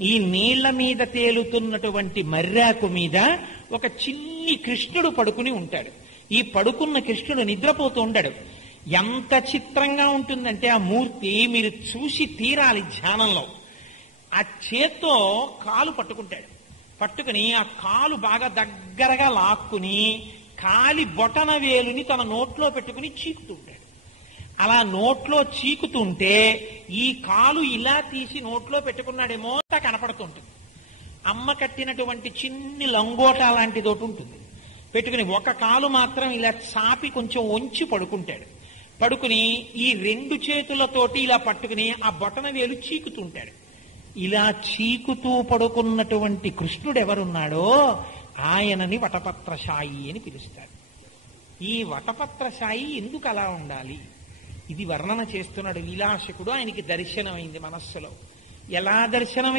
ఈ నీళ్ల మీద తేలుతున్నటువంటి మర్రాకు మీద ఒక చిన్ని కృష్ణుడు పడుకుని ఉంటాడు. ఈ పడుకున్న కృష్ణుడు నిద్రపోతూ ఉంటాడు. ఎంత చిత్రంగా ఉంటుందంటే ఆ మూర్తి మీరు చూసి తీరాలి ధ్యానంలో. ఆ చేత్తో కాలు పట్టుకుంటాడు. పట్టుకుని ఆ కాలు బాగా దగ్గరగా లాక్కుని కాలి బొటన వేలుని తన నోట్లో పెట్టుకుని చీకుతూ ఉంటాడు. అలా నోట్లో చీకుతుంటే ఈ కాలు ఇలా తీసి నోట్లో పెట్టుకున్నాడేమో కనపడుతుంటుంది. అమ్మ కట్టినటువంటి చిన్ని లంగోట లాంటిది ఒకటి ఉంటుంది. పెట్టుకుని ఒక కాలు మాత్రం ఇలా చాపి కొంచెం వంచి పడుకుంటాడు. పడుకుని ఈ రెండు చేతులతోటి ఇలా పట్టుకుని ఆ బొటన వేలు చీకుతుంటాడు. ఇలా చీకుతూ పడుకున్నటువంటి కృష్ణుడు ఎవరున్నాడో ఆయనని వటపత్రశాయి అని పిలుస్తారు. ఈ వటపత్రశాయి ఎందుకు అలా ఉండాలి? ఇది వర్ణన చేస్తున్నాడు విలాసకుడు. ఆయనకి దర్శనమైంది మనస్సులో. ఎలా దర్శనమైంది?